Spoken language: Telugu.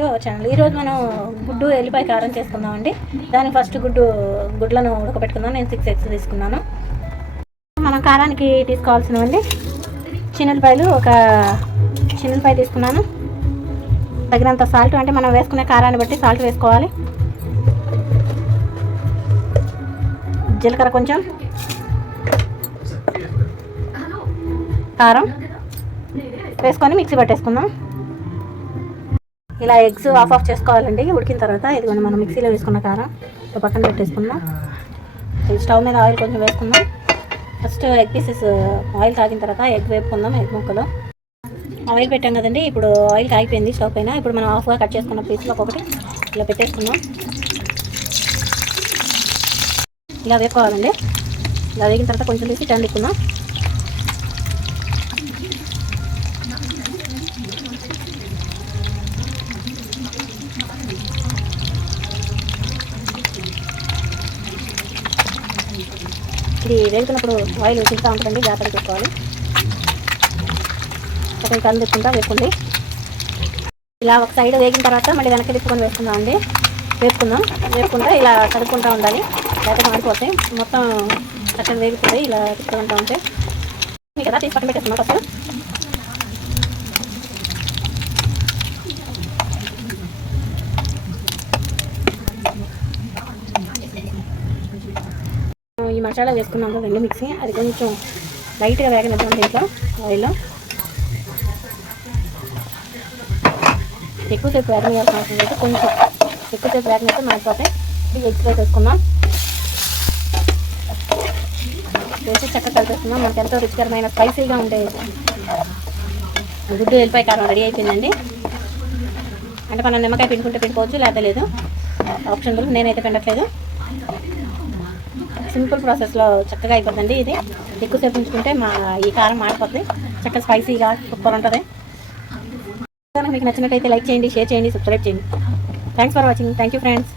ఛానల్ ఈరోజు మనం గుడ్డు ఎల్లిపాయ కారం చేసుకుందామండి. దానికి ఫస్ట్ గుడ్లను ఉడకబెట్టుకుందాం. నేను 6 eggs తీసుకున్నాను. మనం కారానికి తీసుకోవాల్సినవండి చిన్నపాయలు, ఒక చిన్నపాయ తీసుకున్నాను. తగినంత సాల్ట్, అంటే మనం వేసుకునే కారాన్ని బట్టి సాల్ట్ వేసుకోవాలి. జీలకర్ర కొంచెం, కారం వేసుకొని మిక్సీ పట్టేసుకుందాం. ఇలా ఎగ్స్ ఆఫ్ చేసుకోవాలండి. ఉడికిన తర్వాత ఇదిగోండి మనం మిక్సీలో వేసుకున్న కారం పక్కన పెట్టేసుకుందాం. స్టవ్ మీద ఆయిల్ కొంచెం వేసుకుందాం. ఫస్ట్ ఎగ్ పీసెస్ ఆయిల్ తాగిన తర్వాత ఎగ్ వేపుకుందాం. ఎగ్ ముక్కలు ఆయిల్ పెట్టాం కదండి. ఇప్పుడు ఆయిల్ కాగిపోయింది స్టవ్ పైన. ఇప్పుడు మనం హాఫ్గా కట్ చేసుకున్న పీసులు ఒక్కొక్కటి ఇలా పెట్టేసుకుందాం. ఇలా వేపుకోవాలండి. ఇలా వేగిన తర్వాత కొంచెం తీసి టర్న్ తిప్పుకుందాం. ఇది వేగుతున్నప్పుడు ఆయిల్ తింటూ ఉంటుందండి, జాగ్రత్తగా పెట్టుకోవాలి. ఒక కళ్ళు తిప్పుకుంటా వేపుకుంది. ఇలా ఒక సైడ్ వేగిన తర్వాత మళ్ళీ వెనక్కి తిప్పుకొని వేసుకుందాం అండి. వేపుకుంటా ఇలా కలుపుకుంటూ ఉండాలి, లేకపోతే మాడిపోతే మొత్తం చక్కగా వేగుతుంది. ఇలా తిప్పుకుంటూ ఉంటే మీకు కదా తీసి పక్కన పెట్టేస్తున్నాం. ఫస్ట్ ఈ మసాలా వేసుకున్నాం కదండి మిక్సీ, అది కొంచెం లైట్గా వేగనిద్దాం. దీంట్లో ఆయిల్లో ఎక్కువసేపు వేగనియాల్సిన అవసరం లేదు, కొంచెం ఎక్కువసేపు వేగనిస్తే మాడిపోతే ఈ ఎగ్స్ వేసుకుందాం. వేసి చక్కగా కలిపేసుకుందాం. మనకు ఎంతో రుచికరమైన స్పైసీగా ఉండే గుడ్డు ఎల్లిపాయ కారం రెడీ అయిపోయిందండి. అంటే మనం నిమ్మకాయ పిండుకుంటే పిండుకోవచ్చు, లేకపోతే లేదు, ఆప్షనబుల్. నేనైతే పిండట్లేదు. సింపుల్ ప్రాసెస్లో చక్కగా అయిపోతుందండి. ఇది ఎక్కువసేపు ఉంచుకుంటే ఈ కారం మాడిపోతుంది. చక్కగా స్పైసీగా సూపర్ ఉంటుంది. మీకు నచ్చినట్టయితే లైక్ చేయండి, షేర్ చేయండి, సబ్స్క్రైబ్ చేయండి. Thanks for watching. Thank you friends.